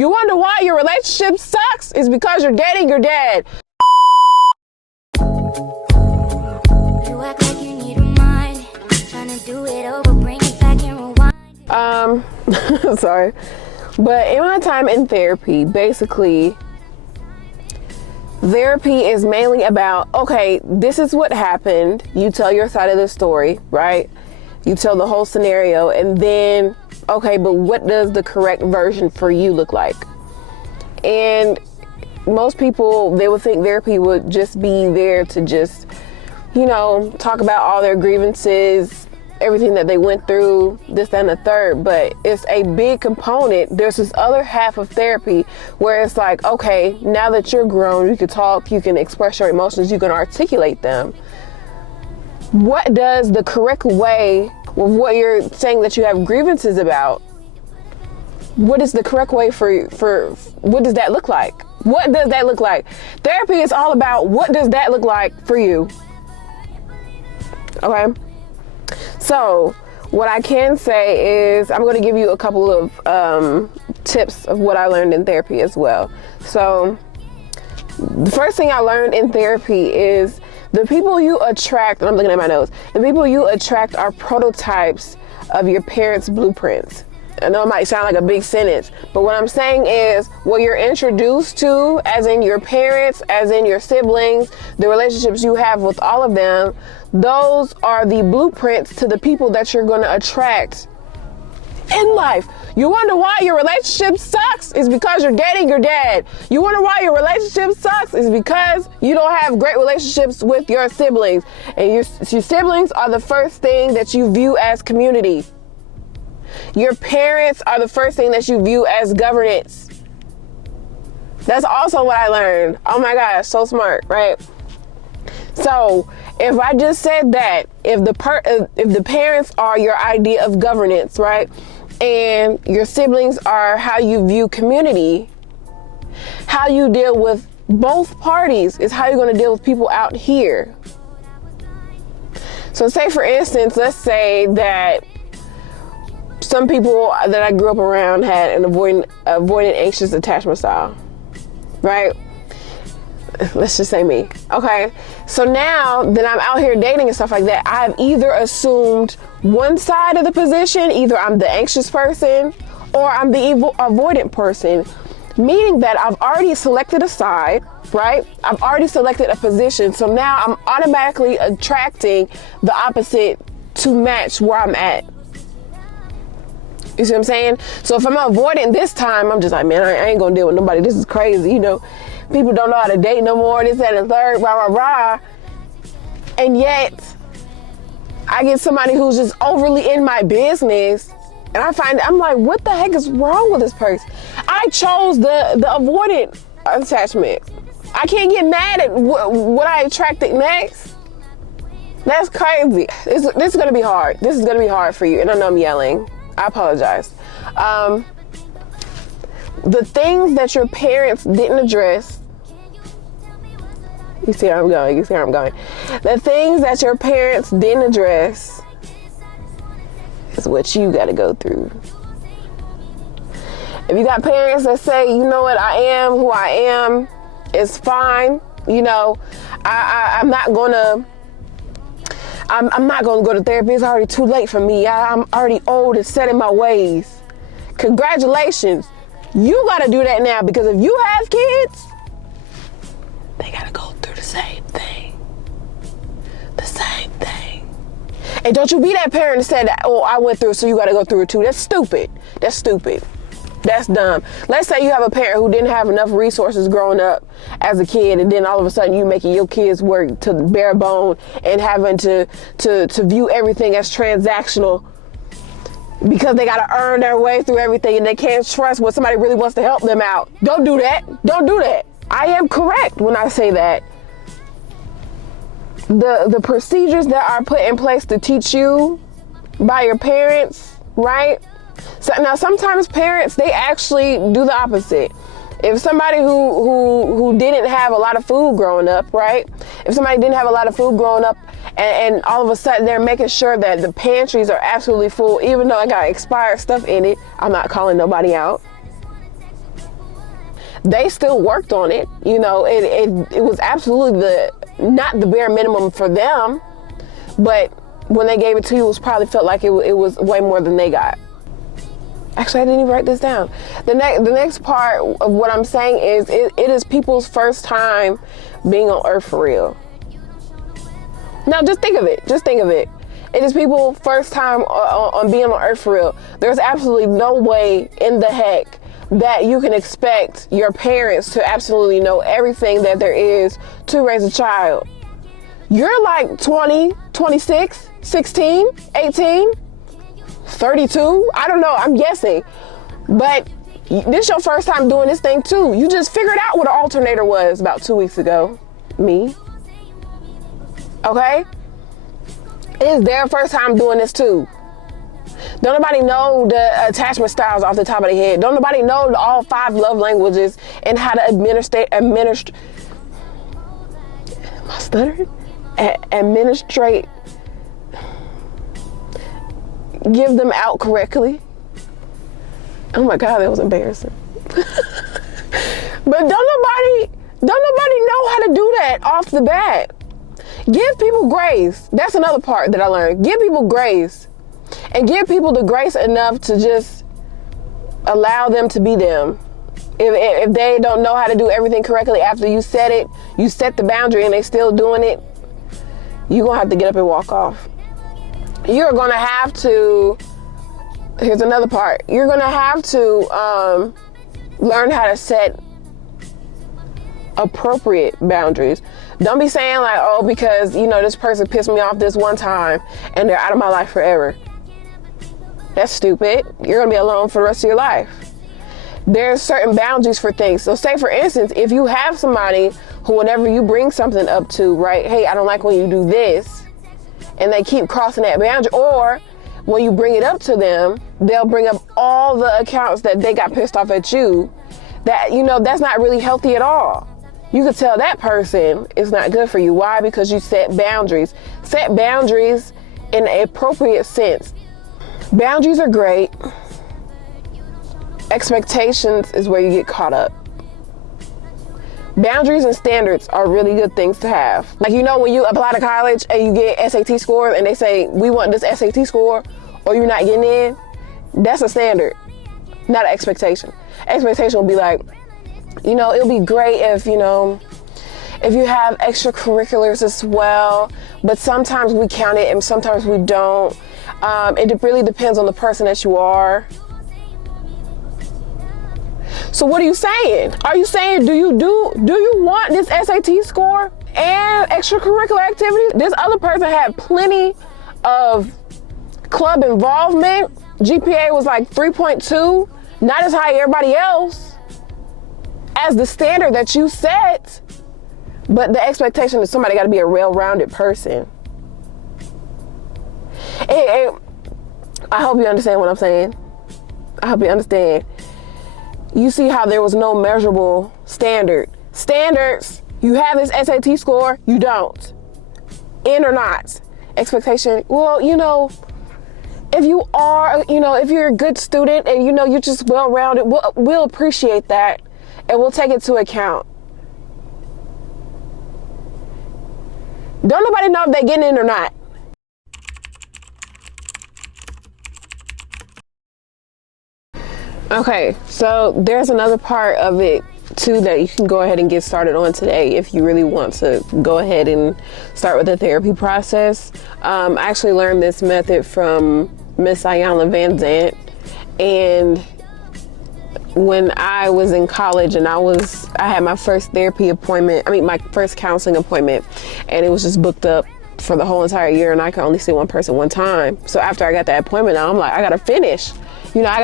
You wonder why your relationship sucks? It's because you're dating your dad. You act like you need a mind, trying to do it over, bring it back and rewind. Sorry. But in my time in therapy, basically, therapy is mainly about, okay, this is what happened. You tell your side of the story, right? You tell the whole scenario, and then, okay, but what does the correct version for you look like? And most people, they would think therapy would just be there to just, you know, talk about all their grievances, everything that they went through, this, that, and the third. But it's a big component. There's this other half of therapy where it's like, okay, now that you're grown, you can talk, you can express your emotions, you can articulate them. What does the correct way with what you're saying that you have grievances about? What is the correct way for what does that look like? What does that look like? Therapy is all about what does that look like for you? Okay? So, what I can say is I'm going to give you a couple of tips of what I learned in therapy as well. So, the first thing I learned in therapy is the people you attract, and I'm looking at my notes, the people you attract are prototypes of your parents' blueprints. I know it might sound like a big sentence, but what I'm saying is what you're introduced to, as in your parents, as in your siblings, the relationships you have with all of them, those are the blueprints to the people that you're going to attract in life. You wonder why your relationship sucks? It's because you're dating your dad. You wonder why your relationship sucks? It's because you don't have great relationships with your siblings. And your siblings are the first thing that you view as community. Your parents are the first thing that you view as governance. That's also what I learned. Oh my gosh, so smart, right? So if I just said that, if the parents are your idea of governance, right, and your siblings are how you view community, how you deal with both parties is how you're going to deal with people out here. So say for instance, let's say that some people that I grew up around had an avoidant anxious attachment style, right? Let's just say me. Okay. So now that I'm out here dating and stuff like that, I've either assumed one side of the position, either I'm the anxious person or I'm the avoidant person, meaning that I've already selected a side, right? I've already selected a position. So now I'm automatically attracting the opposite to match where I'm at. You see what I'm saying? So if I'm avoidant this time, I'm just like, man, I ain't gonna deal with nobody. This is crazy, you know. People don't know how to date no more, this, that, and the third, rah, rah, rah. And yet, I get somebody who's just overly in my business, and I'm like, what the heck is wrong with this person? I chose the avoidant attachment. I can't get mad at what I attracted next. That's crazy. This is gonna be hard. This is gonna be hard for you, and I know I'm yelling. I apologize. The things that your parents didn't address, you see where I'm going, The things that your parents didn't address is what you gotta go through. If you got parents that say, you know what, I am who I am, it's fine, you know, I'm not gonna go to therapy. It's already too late for me. I'm already old and set in my ways. Congratulations. You got to do that now, because if you have kids, they got to go through the same thing. The same thing. And don't you be that parent that said, oh, I went through it, so you got to go through it too. That's stupid. That's stupid. That's dumb. Let's say you have a parent who didn't have enough resources growing up as a kid, and then all of a sudden you making your kids work to the bare bone and having to view everything as transactional because they got to earn their way through everything and they can't trust when somebody really wants to help them out. Don't do that. Don't do that. I am correct when I say that. The procedures that are put in place to teach you by your parents, right? So now sometimes parents, they actually do the opposite. If somebody who didn't have a lot of food growing up, right? If somebody didn't have a lot of food growing up and all of a sudden they're making sure that the pantries are absolutely full, even though I got expired stuff in it, I'm not calling nobody out. they still worked on it. You know, it was absolutely not the bare minimum for them, but when they gave it to you, it was probably felt like it was way more than they got. Actually, I didn't even write this down. The next part of what I'm saying is it is people's first time being on earth for real. Now, just think of it. It is people's first time on being on earth for real. There's absolutely no way in the heck that you can expect your parents to absolutely know everything that there is to raise a child. You're like 20, 26, 16, 18, 32. I don't know. I'm guessing. But this is your first time doing this thing too. You just figured out what an alternator was about 2 weeks ago. Me. Okay? It is their first time doing this too. Don't nobody know the attachment styles off the top of their head. Don't nobody know all 5 love languages and how to administrate. Am I stuttering? Administrate. Give them out correctly. Oh my God, that was embarrassing. But don't nobody know how to do that off the bat. Give people grace. That's another part that I learned. Give people grace. And give people the grace enough to just allow them to be them. If they don't know how to do everything correctly after you said it, you set the boundary and they still doing it, you're going to have to get up and walk off. You're going to have to, here's another part. You're going to have to learn how to set appropriate boundaries. Don't be saying like, oh, because, you know, this person pissed me off this one time and they're out of my life forever. That's stupid. You're going to be alone for the rest of your life. There's certain boundaries for things. So say, for instance, if you have somebody who, whenever you bring something up to, right, hey, I don't like when you do this, and they keep crossing that boundary, or when you bring it up to them, they'll bring up all the accounts that they got pissed off at you, that, you know, that's not really healthy at all. You could tell that person is not good for you. Why? Because you set boundaries. Set boundaries in an appropriate sense. Boundaries are great. Expectations is where you get caught up. Boundaries and standards are really good things to have. Like, you know, when you apply to college and you get SAT scores and they say, we want this SAT score or you're not getting in, that's a standard, not an expectation. Expectation will be like, you know, it'll be great if, you know, if you have extracurriculars as well, but sometimes we count it and sometimes we don't. It really depends on the person that you are. So what are you saying? Are you saying, do you want this SAT score and extracurricular activities? This other person had plenty of club involvement. GPA was like 3.2, not as high as everybody else, as the standard that you set. But the expectation is somebody got to be a well-rounded person. I hope you understand what I'm saying. I hope you understand. You see how there was no measurable standard. Standards, you have this SAT score, you don't. In or not. Expectation, well, you know, if you are, you know, if you're a good student and, you know, you're just well-rounded, we'll appreciate that and we'll take it into account. Don't nobody know if they're getting in or not. Okay, so there's another part of it too that you can go ahead and get started on today if you really want to go ahead and start with the therapy process. I actually learned this method from Miss Iyanla Vanzant, and when I was in college and I had my first therapy appointment, my first counseling appointment, and it was just booked up for the whole entire year and I could only see one person one time. So after I got that appointment, I'm like, I gotta finish. You know, I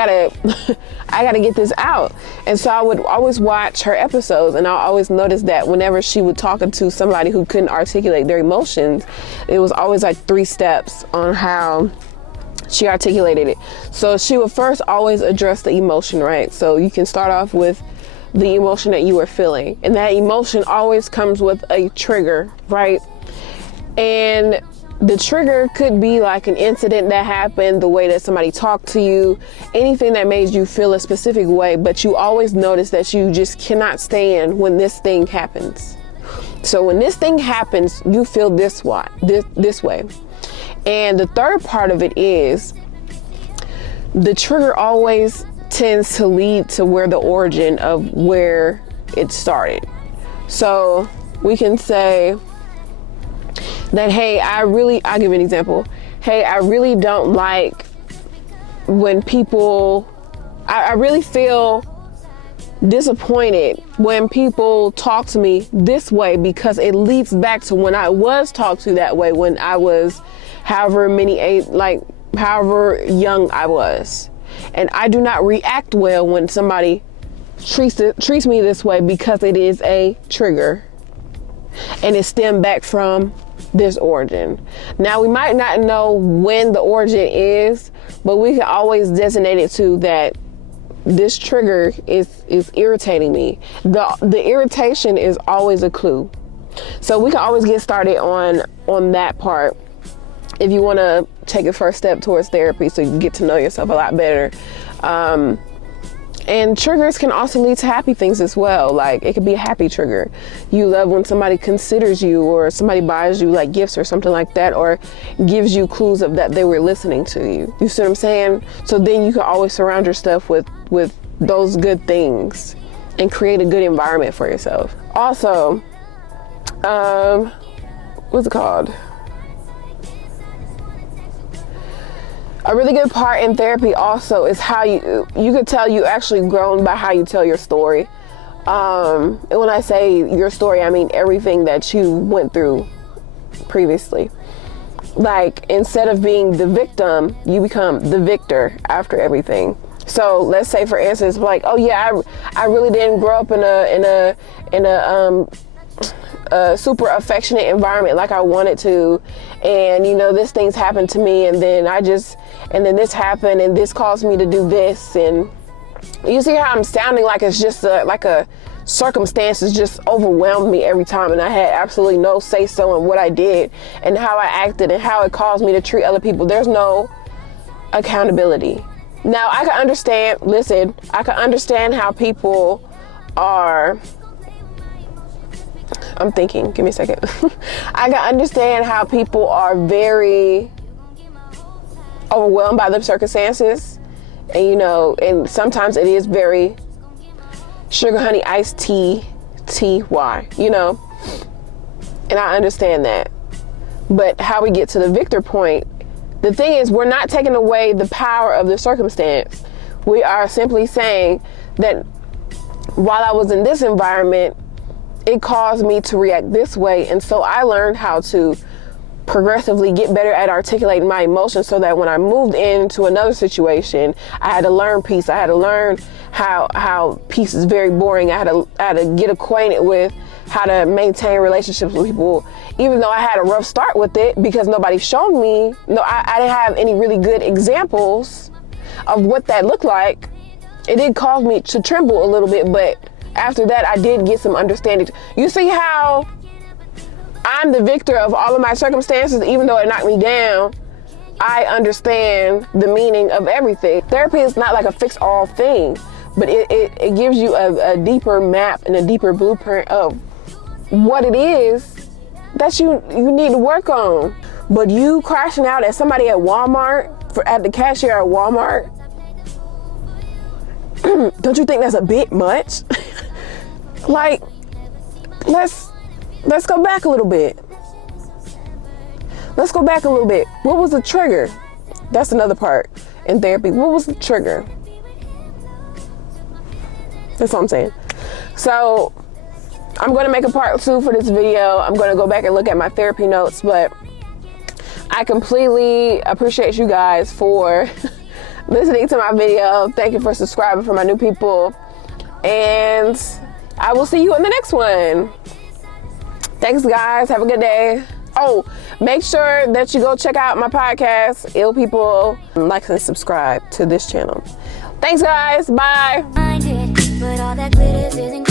gotta get this out. And so I would always watch her episodes, and I always noticed that whenever she would talk to somebody who couldn't articulate their emotions, it was always like 3 steps on how she articulated it. So she would first always address the emotion, right? So you can start off with the emotion that you are feeling, and that emotion always comes with a trigger, right? And the trigger could be like an incident that happened, the way that somebody talked to you, anything that made you feel a specific way, but you always notice that you just cannot stand when this thing happens. So when this thing happens, you feel this way. And the third part of it is the trigger always tends to lead to where the origin of where it started. So we can say that, hey, I'll give you an example. Hey, I really don't like when people, I really feel disappointed when people talk to me this way, because it leads back to when I was talked to that way when I was however young I was. And I do not react well when somebody treats me this way, because it is a trigger and it stemmed back from this origin. Now, we might not know when the origin is, but we can always designate it to that this trigger is irritating me. The irritation is always a clue. So we can always get started on that part if you want to take a first step towards therapy, so you can get to know yourself a lot better. And triggers can also lead to happy things as well. Like, it could be a happy trigger. You love when somebody considers you, or somebody buys you like gifts or something like that, or gives you clues of that they were listening to you. You see what I'm saying? So then you can always surround yourself with those good things and create a good environment for yourself. Also, what's it called? A really good part in therapy also is how you could tell you actually grown by how you tell your story. And when I say your story, I mean everything that you went through previously. Like, instead of being the victim, you become the victor after everything. So let's say, for instance, like, oh yeah, I really didn't grow up in a super affectionate environment like I wanted to, and this thing's happened to me, and then this happened, and this caused me to do this. And you see how I'm sounding like it's just like a circumstances just overwhelmed me every time, and I had absolutely no say so in what I did and how I acted and how it caused me to treat other people. There's no accountability. Now, I can understand how people are, I'm thinking, give me a second. I can understand how people are very overwhelmed by the circumstances, and and sometimes it is very sugar honey iced tea, and I understand that. But how we get to the victor point, the thing is, we're not taking away the power of the circumstance. We are simply saying that while I was in this environment, it caused me to react this way. And so I learned how to progressively get better at articulating my emotions, so that when I moved into another situation, I had to learn peace. I had to learn how peace is very boring. I had to get acquainted with how to maintain relationships with people, even though I had a rough start with it, because nobody showed me. I didn't have any really good examples of what that looked like. It did cause me to tremble a little bit, but after that, I did get some understanding. You see how I'm the victor of all of my circumstances, even though it knocked me down. I understand the meaning of everything. Therapy is not like a fix-all thing, but it gives you a deeper map and a deeper blueprint of what it is that you need to work on. But you crashing out at somebody at Walmart, at the cashier at Walmart, don't you think that's a bit much? Like, let's go back a little bit. Let's go back a little bit. What was the trigger? That's another part in therapy. What was the trigger? That's what I'm saying. So I'm going to make a part 2 for this video. I'm going to go back and look at my therapy notes, but I completely appreciate you guys for listening to my video. Thank you for subscribing for my new people. And I will see you in the next one. Thanks, guys. Have a good day. Oh, make sure that you go check out my podcast, Ill People. Like and subscribe to this channel. Thanks, guys. Bye. But all that glitters isn't